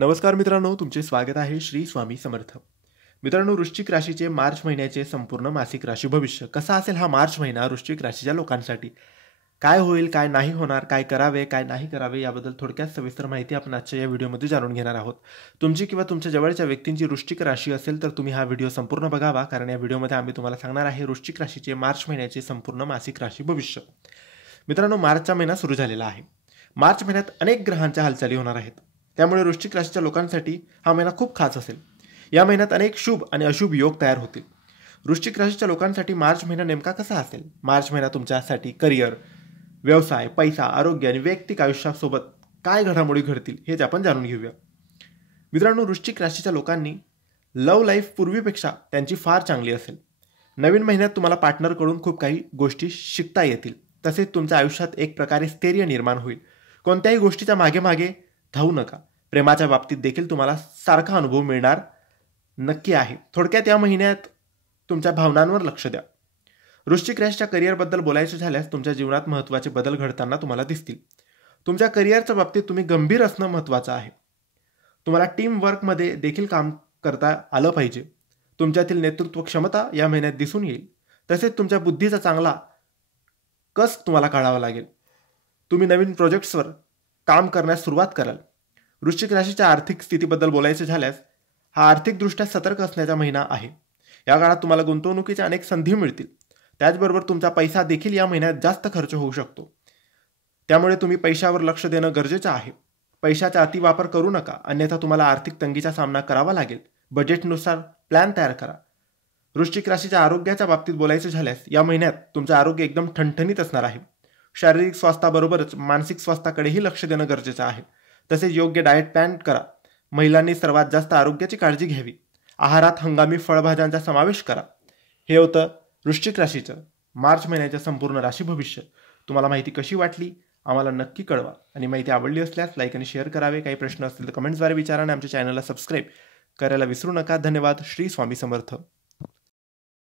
नमस्कार मित्रांनो, तुमचे स्वागत आहे श्री स्वामी समर्थ. मित्रांनो, वृश्चिक राशीचे मार्च महिन्याचे संपूर्ण मासिक राशी भविष्य कसा असेल हा मार्च महिना वृश्चिक राशीच्या लोकांसाठी. काय होईल, काय नाही होणार, काय करावे, काय नाही करावे याबद्दल थोडक्यात सविस्तर माहिती आपण आजच्या या व्हिडिओमध्ये जाणून घेणार आहोत. तुमची किंवा तुमच्या जवळच्या व्यक्तींची वृश्चिक राशी असेल तर तुम्ही हा व्हिडिओ संपूर्ण बघावा, कारण या व्हिडिओमध्ये आम्ही तुम्हाला सांगणार आहे वृश्चिक राशीचे मार्च महिन्याचे संपूर्ण मासिक राशी भविष्य. मित्रांनो, मार्चचा महिना सुरू झालेला आहे. मार्च महिन्यात अनेक ग्रहांच्या हालचाली होणार आहेत. त्यामुळे वृश्चिक राशीच्या लोकांसाठी हा महिना खूप खास असेल. या महिन्यात अनेक शुभ आणि अशुभ योग तयार होतील. वृश्चिक राशीच्या लोकांसाठी मार्च महिना नेमका कसा असेल? मार्च महिना तुमच्यासाठी करिअर, व्यवसाय, पैसा, आरोग्य आणि वैयक्तिक आयुष्यासोबत काय घडामोडी घडतील हेच आपण जाणून घेऊया. मित्रांनो, वृश्चिक राशीच्या लोकांनी लव्ह लाईफ पूर्वीपेक्षा त्यांची फार चांगली असेल. नवीन महिन्यात तुम्हाला पार्टनरकडून खूप काही गोष्टी शिकता येतील. तसेच तुमच्या आयुष्यात एक प्रकारे स्थैर्य निर्माण होईल. कोणत्याही गोष्टीच्या मागे मागे धावू नका. प्रेमाच्या बाबतीत देखील तुम्हाला सारखा अनुभव मिळणार नक्की आहे. थोडक्यात या महिन्यात तुमच्या भावनांवर लक्ष द्या. वृश्चिक राशीच्या करिअरबद्दल बोलायचं झाल्यास तुमच्या जीवनात महत्त्वाचे बदल घडताना तुम्हाला दिसतील. तुमच्या करिअरच्या बाबतीत तुम्ही गंभीर असणं महत्त्वाचं आहे. तुम्हाला टीम वर्कमध्ये देखील काम करता आलं पाहिजे. तुमच्यातील नेतृत्व क्षमता या महिन्यात दिसून येईल. तसेच तुमच्या बुद्धीचा चांगला कस तुम्हाला काढावा लागेल. तुम्ही नवीन प्रोजेक्ट्सवर काम करण्यास सुरुवात कराल. वृश्चिक राशीच्या आर्थिक स्थितीबद्दल बोलायचे झाल्यास हा आर्थिकदृष्ट्या सतर्क असण्याचा महिना आहे. या काळात तुम्हाला गुंतवणुकीच्या अनेक संधी मिळतील. त्याचबरोबर तुमचा पैसा देखील या महिन्यात जास्त खर्च होऊ शकतो. त्यामुळे तुम्ही पैशावर लक्ष देणं गरजेचं आहे. पैशाचा अतिवापर करू नका, अन्यथा तुम्हाला आर्थिक तंगीचा सामना करावा लागेल. बजेटनुसार प्लॅन तयार करा. वृश्चिक राशीच्या आरोग्याच्या बाबतीत बोलायचं झाल्यास या महिन्यात तुमचं आरोग्य एकदम ठणठणीत असणार आहे. शारीरिक स्वास्थ्याबरोबरच मानसिक स्वास्थ्याकडेही लक्ष देणं गरजेचं आहे. तसेच योग्य डाएट प्लॅन करा. महिलांनी सर्वात जास्त आरोग्याची काळजी घ्यावी. आहारात हंगामी फळभाज्यांचा समावेश करा. हे होतं वृश्चिक राशीचं मार्च महिन्याच्या संपूर्ण राशी भविष्य. तुम्हाला माहिती कशी वाटली आम्हाला नक्की कळवा आणि माहिती आवडली असल्यास लाईक आणि शेअर करावे. काही प्रश्न असतील तर कमेंट्सद्वारे विचारा आणि आमच्या चॅनलला सबस्क्राईब करायला विसरू नका. धन्यवाद. श्री स्वामी समर्थ.